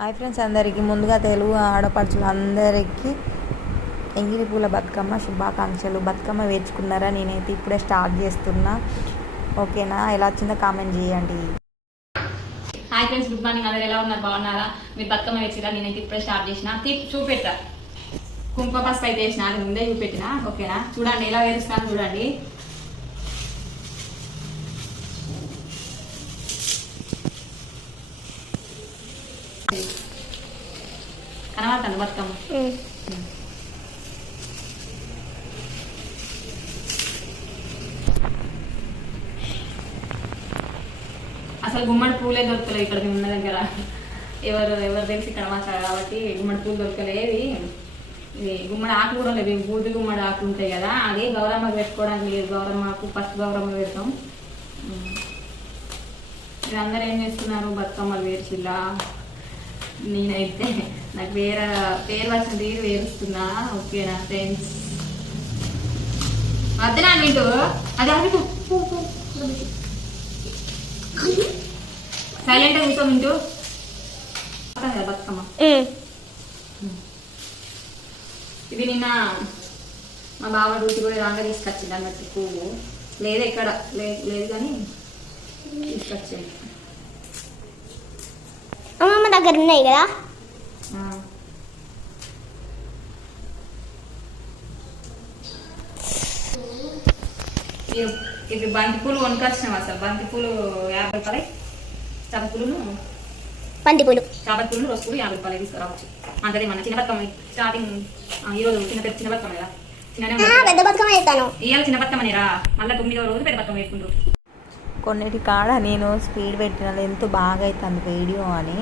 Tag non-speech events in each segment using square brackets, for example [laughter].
Hi friends అందరికీ. ముందుగా తెలుగు ఆడపడుచులు అందరికీ ఎంగిలి పూల బతుకమ్మ శుభాకాంక్షలు. బతుకమ్మ వేర్చుకున్నారా? నేనైతే ఇప్పుడే స్టార్ట్ చేస్తున్నా. ఓకేనా? ఎలా వచ్చిందో కామెంట్ చేయండి. Hi friends good morning. అందరు ఎలా ఉన్నారు? బాగున్నారా? మీరు బతుకమ్మ వేసిరా నేనైతే ఇప్పుడే స్టార్ట్ చేసిన. చూపెట్టా. కుంకుమ పసుపు అయితే వేసిన. అది ముందే చూపెట్టిన? ఓకేనా? చూడండి ఎలా వేరుస్తాను చూడండి. కనబడుతుంది బతుకమ్మ. అసలు గుమ్మడి పూలే దొరకలేదు ఇక్కడ ఉన్న దగ్గర. ఎవరు ఎవరు తెలిసి మాకు కాబట్టి గుమ్మడి పూలు దొరకలేవి. గుమ్మడి ఆకులు కూడా లేవు ఇవి బూది గుమ్మడి ఆకులు ఉంటాయి కదా అదే గౌరమ్మ పెట్టుకోవడానికి లేదు. గౌరమ్మ ఆకు ఫస్ట్ గౌరమ్మ పెడతాం. మీరు అందరు ఏం చేస్తున్నారు? బతుకమ్మలు వేర్చిల్లా నేనైతే నాకు వేరే పేరు వచ్చింది వేరుస్తున్నా. ఓకేనా ఫ్రెండ్స్ వద్దునా నీటు అది అడుగు సైలెంట్ కూర్చో మింటూ బతుకమ్మ. ఇది నిన్న మా బావ డ్యూటీ కూడా రాగా తీసుకొచ్చింది అన్నట్టు. పువ్వు లేదు ఇక్కడ లేదు లేదు కానీ తీసుకొచ్చింది. దగ్గర ఉన్నాయి కదా. ఇవి- ఇవి బంతి పూలు కొనుకొచ్చినాం అసలు. బంతి పూలు యాభై రూపాయలు చాప పూలు బంతి పూలు చాపతి పూలు రోజు పూలు యాభై రూపాయలు తీసుకురావచ్చు. అంతది మన చిన్న బతుకమ్మ. స్టార్టింగ్ ఆ, ఈ రోజు చిన్న పెద్ద చిన్న బతుకమ్మ కదా. పెద్ద బతుకమ్మ చేస్తాను ఇవాళ చిన్న బతుకమ్మని రా. మళ్ళీ తొమ్మిదో రోజు పెద్ద బతుకమ్మ వేసుకుంటారు. కొన్నిటి కాడ నేను స్పీడ్ పెట్టిన ఎంత బాగా అవుతుంది వీడియో అని.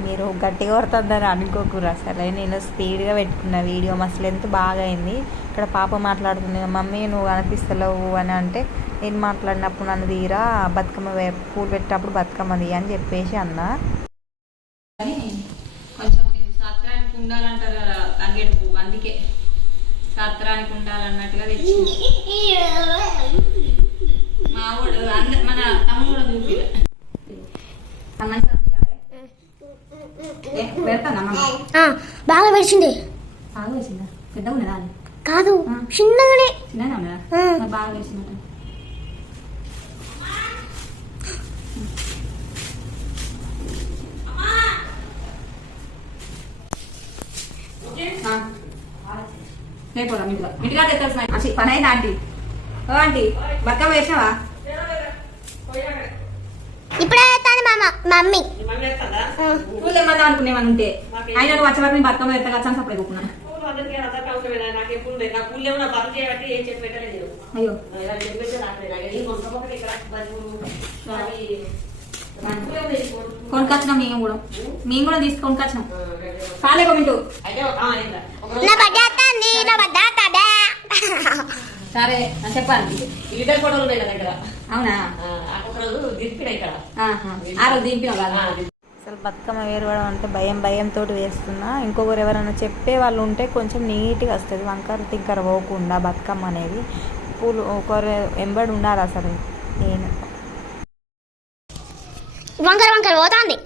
మీరు గట్టిగా కొడుతుందని అనుకోకూరు. అసలు నేను స్పీడ్గా పెట్టుకున్న వీడియో. మస్తు ఎంత బాగా అయింది ఇక్కడ పాప మాట్లాడుతుంది మమ్మీ నువ్వు అనిపిస్తలేవు అని అంటే నేను మాట్లాడినప్పుడు నన్ను తీరా బతుకమ్మ వే- పూలు పెట్టేటప్పుడు బతుకమ్మ తీ అని చెప్పేసి అన్నా. కొంచెం ఉండాలంటారు కదా అందుకే శాస్త్రానికి ఉండాలన్నట్టుగా తెచ్చింది [laughs] మా వాడు అంద మన తమ్ముడు కూడా చూపిలే పెడతానమ్మా ఆ, బాగా పెడిచింది బాగా వేసిందా పెద్దగా ఉన్నదా అని కాదు ఆ. చిన్నగానే చిన్నగా ఉన్నదా ఆ. మరి బాగా వేసిందట పని అయిందా ఆంటీ? ఓ ఆంటీ బతుకమ్మ ఇప్పుడే వేస్తాను మమ్మీ. పూలు ఉంటే. ఆయన నువ్వు వచ్చే వరకు నేను బతుకమ్మ ఎత్తగా వచ్చాను అప్పుడు కూకున్నాను అయ్యో. కొనుకొచ్చినాం మేము కూడా. మేము కూడా తీసుకు కొనుకొచ్చినాం. కాలే మింటూ నా బడ్డ వస్తుంది నా బడ్డ కదా సరే అని చెప్పాలి. ఇద్దరు ఫోటోలు ఉన్నాయి నా దగ్గర అవునా? ఆ, ఒక రోజు ఇక్కడ. ఆ రోజు దింపినావు కదా? అసలు బతుకమ్మ వేరవడం అంటే భయం భయంతో వేస్తున్నా. ఇంకొకరు ఎవరైనా చెప్పే వాళ్ళు ఉంటే కొంచెం నీట్గా వస్తుంది. వంకర తింకర పోకుండా బతుకమ్మ అనేది. పూలు ఒకరు ఎంబడి ఉండాలి అసలు. నేను. వంకర వంకర పోతాంది.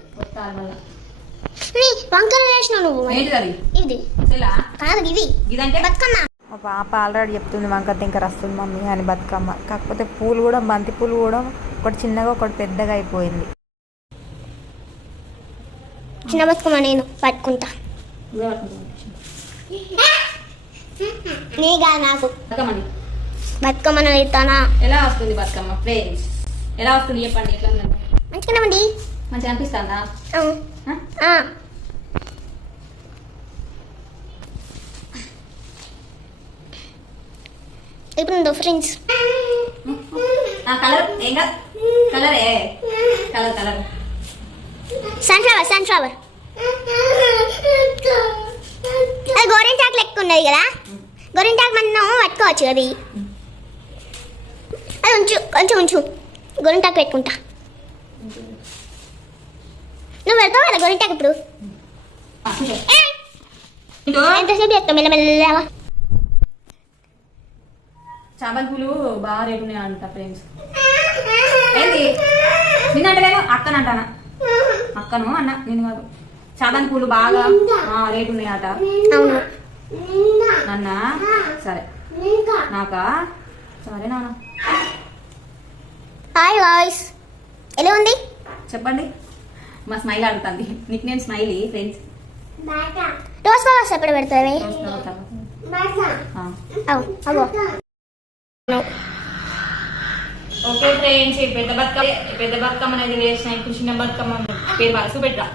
వంకర వేసినావు నువ్వు ఇది. కాదు ఇది. బతుకమ్మ. మా పాప ఆల్రెడీ చెప్తుంది వంకర తింకర వస్తుంది మమ్మీ అని బతుకమ్మ. కాకపోతే పూలు కూడా బంతి పూలు కూడా ఒకటి చిన్నగా ఒకటి పెద్దగా అయిపోయింది. చిన్న బతుకమ్మ నేను పట్టుకుంటా. నీగా నాకు. బతుకమ్మను. ఇస్తానా? ఎలా వస్తుంది బతుకమ్మ? ఫ్రెండ్స్ ఎలా వస్తుంది చెప్పండి ఎట్లా మంచిగా ఉంది. మంచిగా అనిపిస్తుందా. ఇప్పుడు ఉండు ఫ్రెండ్స్. కలర్ ఏం కలరే. Colour colour. సన్ఫ్లవర్ సన్ఫ్లవర్ గోరింటాకు లెక్క ఉన్నది కదా? గోరింటాకు మనం పట్టుకోవచ్చు అది. అది ఉంచు కొంచెం ఉంచు. గోరింటాకు పెట్టుకుంటా. నువ్వు వెళ్తావు కదా గోరింటాకు ఇప్పుడు? ఎంతసేపు చేస్తావు? మెల్లమెల్లగా చామంతి పూలు బాగా రేటు ఉన్నాయి అంట ఫ్రెండ్స్. ఏంటి? నిన్నంటలేను అక్కనంటానా? అక్కను అన్న నేను కాదు. చామంతి పూలు బాగా ఆ, రేటు ఉన్నాయి అట అవును. నాన్న? సరే. నాకా? సరే నాన్న. హాయ్ వాయిస్ ఎలా ఉంది? చెప్పండి. మా స్మైల్ ఆడుతుంది nick name Smiley friends. Rose flowers ఎప్పుడు పెడతావి? Okay friends. పెద్ద బతుకమ్మ పెద్ద బతుకమ్మ అనేది వేసిన ఇప్పుడు చిన్న బతుకమ్మ పేరు బాగా చూపెట్టరా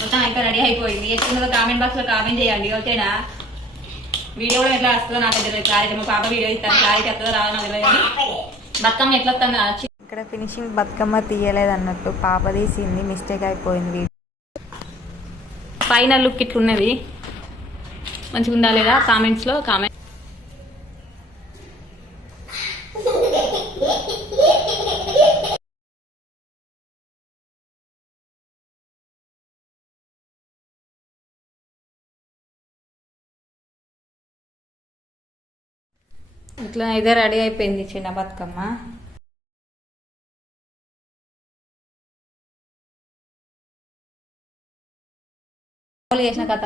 మొత్తం అయితే రెడీ అయిపోయింది. ఎట్లున్నదో కామెంట్ బాక్స్లో కామెంట్ చేయండి ఓకేనా? వీడియో కూడా ఎట్లా వస్తుందో నాకు తెలియదు. క్లారిటీ మా పాప వీడియో ఇస్తాను. క్లారిటీ వస్తుందో రాదో నాకు తెలియదు. బతుకమ్మ ఎట్లా వస్తుందో? ఇక్కడ ఫినిషింగ్ బతుకమ్మ తీయలేదు అన్నట్టు పాప తీసింది. మిస్టేక్ అయిపోయింది ఫైనల్ లుక్ ఇట్లున్నది. మంచిగా ఉందా లేదా? కామెంట్స్లో కామెంట్ ఇట్లా అయితే రెడీ అయిపోయింది చిన్న బతుకమ్మ. చేసిన కథ.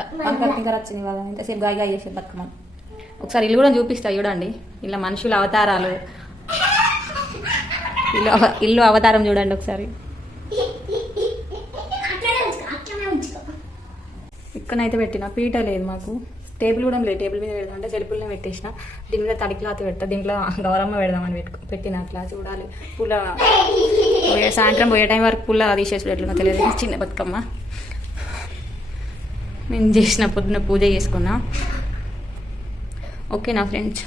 ఇంకా వచ్చింది వాళ్ళ ఇంతసేపు గాయగా చేసే బతుకమ్మ. ఒకసారి ఇల్లు కూడా చూపిస్తా చూడండి. ఇలా మనుషుల అవతారాలు. ఇల్లు ఇల్లు అవతారం చూడండి ఒకసారి. ఇక్కడనైతే పెట్టిన పీట లేదు మాకు. టేబుల్ కూడా లేదు. టేబుల్ మీద పెడదాం అంటే సెల్ఫుల్నే పెట్టేసిన. దీని మీద తడి క్లాత్ పెడతా. దీంట్లో గౌరమ్మ పెడదామని పెట్టుకో పెట్టిన క్లాత్ చూడాలి. పూల పోయే సాయంత్రం పోయే టైం వరకు పూల తీసేసి ఎట్లున్నా తెలియదు. చిన్న బతుకమ్మ. నేను చేసిన పొద్దున పూజ చేసుకున్నా. ఓకే నా ఫ్రెండ్స్.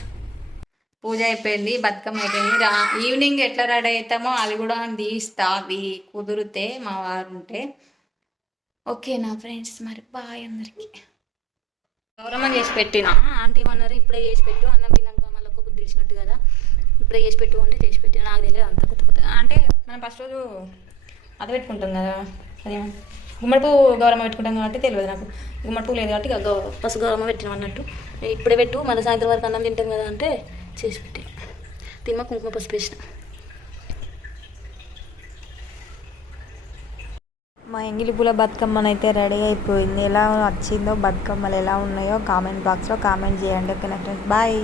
పూజ అయిపోయింది. బతుకమ్మ అయిపోయింది. రా ఈవినింగ్ ఎట్లా రెడీ అవుతామో అది కూడా తీస్తా. అవి కుదిరితే మా వారు ఉంటే. ఓకే నా ఫ్రెండ్స్. మరి బాయ్ అందరికి. గౌరమ్మ చేసి పెట్టిన. ఆంటీ ఏమన్నారు ఇప్పుడే చేసి పెట్టు అన్నం తిన్నాక మళ్ళీ ఒక బుద్ధి ఇచ్చినట్టు కదా. ఇప్పుడే చేసి పెట్టు అంటే చేసి పెట్టి నాకు తెలియదు అంత కొత్త కొత్త. అంటే మనం ఫస్ట్ రోజు అది పెట్టుకుంటాం కదా అదే? గుమ్మడి పువ్వు గౌరమ్మ పెట్టుకుంటాం కాబట్టి తెలియదు నాకు. గుమ్మడి పువ్వు లేదు కాబట్టి గౌ ఫస్ట్ గౌరమ్మ పెట్టినాం అన్నట్టు. ఇప్పుడే పెట్టు మళ్ళీ సాయంత్రం వరకు అన్నం తింటాం కదా అంటే చేసి పెట్టి తిన్న కుంకుమ పసుపు వేసిన. మా ఎంగిలి పూల బతుకమ్మనైతే అయితే రెడీ అయిపోయింది. ఎలా వచ్చిందో బతుకమ్మలు ఎలా ఉన్నాయో కామెంట్ బాక్స్లో కామెంట్ చేయండి. Okay next bye.